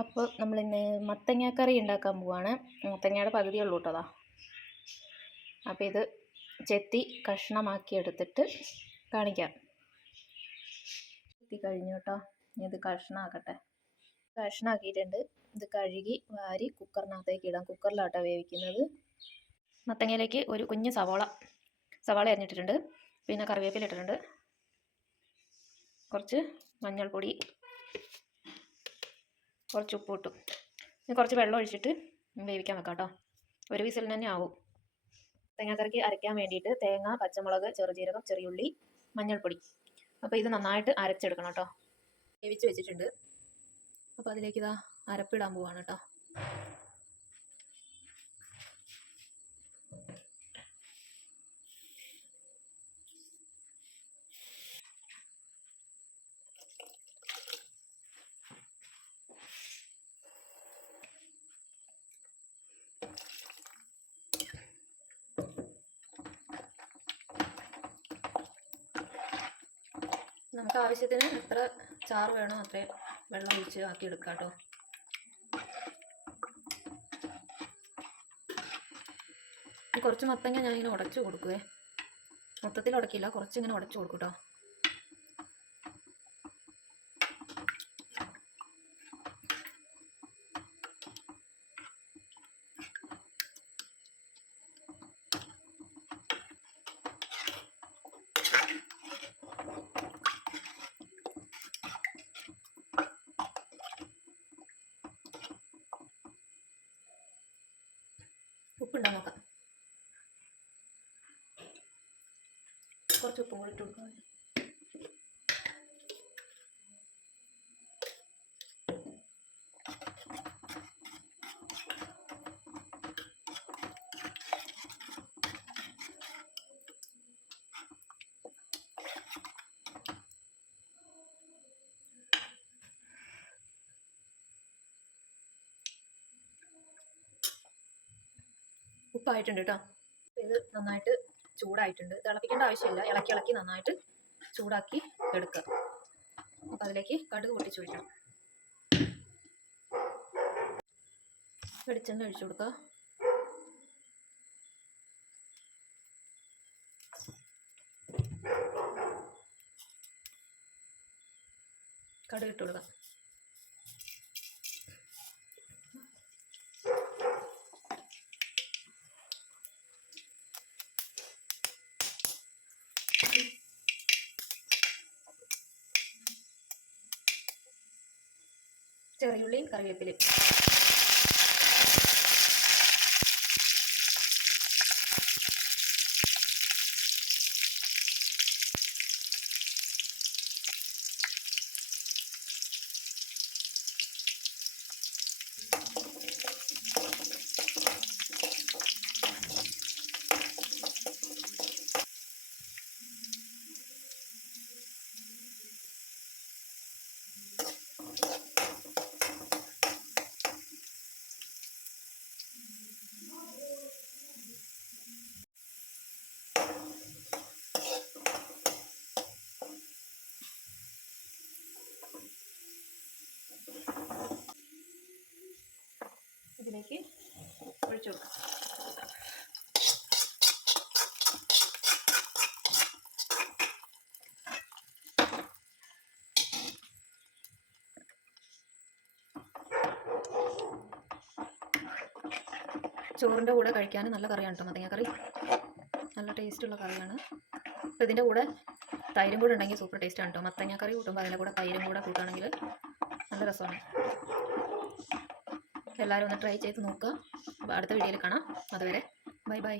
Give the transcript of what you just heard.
അപ്പോൾ നമ്മളിന്ന് മത്തങ്ങാക്കറി ഉണ്ടാക്കാൻ പോവാണ്. മത്തങ്ങയുടെ പകുതിയുള്ളൂ കേട്ടോ. അപ്പോൾ ഇത് ചെത്തി കഷ്ണമാക്കി എടുത്തിട്ട് കാണിക്കാം. ചെത്തി കഴിഞ്ഞു കേട്ടോ. ഇത് കഷ്ണമാക്കട്ടെ. കഷ്ണമാക്കിയിട്ടുണ്ട്. ഇത് കഴുകി വാരി കുക്കറിനകത്തേക്ക് ഇടാം. കുക്കറിലാട്ടോ വേവിക്കുന്നത്. മത്തങ്ങയിലേക്ക് ഒരു കുഞ്ഞ് സവാള അരിഞ്ഞിട്ടിട്ടുണ്ട്. പിന്നെ കറിവേപ്പില ഇട്ടിട്ടുണ്ട്. കുറച്ച് മഞ്ഞൾപ്പൊടി, കുറച്ച് ഉപ്പ് ഇട്ടു. ഇനി കുറച്ച് വെള്ളം ഒഴിച്ചിട്ട് വേവിക്കാൻ വെക്കാം കേട്ടോ. ഒരു വിസിലിന് തന്നെ ആവും. തേങ്ങാക്കറിക്ക് അരയ്ക്കാൻ വേണ്ടിയിട്ട് തേങ്ങ, പച്ചമുളക്, ചെറുജീരകം, ചെറിയുള്ളി, മഞ്ഞൾപ്പൊടി. അപ്പോൾ ഇത് നന്നായിട്ട് അരച്ചെടുക്കണം കേട്ടോ. വേവിച്ച് വെച്ചിട്ടുണ്ട്. അപ്പോൾ അതിലേക്ക് ഇതാ അരപ്പിടാൻ പോവാണ് കേട്ടോ. നമുക്ക് ആവശ്യത്തിന് എത്ര ചാറ് വേണോ അത്രയും വെള്ളം ഒഴിച്ച് ആക്കിയെടുക്കാം കേട്ടോ. കുറച്ച് മത്തങ്ങ ഞാനിങ്ങനെ ഉടച്ചു കൊടുക്കുവേ. മൊത്തത്തിൽ ഉടക്കില്ല, കുറച്ചിങ്ങനെ ഉടച്ചു കൊടുക്കും കേട്ടോ. ഉപ്പുണ്ടോ നോക്കാം. കുറച്ച് ഉപ്പും കൂടി ഇട്ട് കൊടുക്കാം. ഉപ്പായിട്ടുണ്ട് കേട്ടോ. ഇത് നന്നായിട്ട് ചൂടായിട്ടുണ്ട്. തിളപ്പിക്കേണ്ട ആവശ്യമില്ല. ഇളക്കി നന്നായിട്ട് ചൂടാക്കി എടുക്കുക. അപ്പം അതിലേക്ക് കടുക് പൊട്ടിച്ചൊഴിക്കണം. വെളിച്ചെണ്ണ ഒഴിച്ചു കൊടുക്കുക. കടുക് ഇട്ട് കൊടുക്കുക. ചെറിയുള്ളിയും കറിവേപ്പിലയും. ഇതിലേക്ക് ഒഴിച്ചു കൊടുക്കാം. ചോറിൻ്റെ കൂടെ കഴിക്കാൻ നല്ല കറിയാണ് കേട്ടോ മത്തങ്ങാക്കറി. നല്ല ടേസ്റ്റുള്ള കറിയാണ്. അപ്പോൾ ഇതിൻ്റെ കൂടെ തൈരും കൂടെ ഉണ്ടെങ്കിൽ സൂപ്പർ ടേസ്റ്റാണ് കേട്ടോ. മത്തങ്ങാക്കറി കൂട്ടുമ്പോൾ അതിൻ്റെ കൂടെ തൈരും കൂടെ കൂട്ടുകയാണെങ്കിൽ നല്ല രസമാണ്. എല്ലാവരും ഒന്ന് ട്രൈ ചെയ്ത് നോക്കുക. അപ്പോൾ അടുത്ത വീഡിയോയിൽ കാണാം. അതുവരെ ബൈ ബൈ.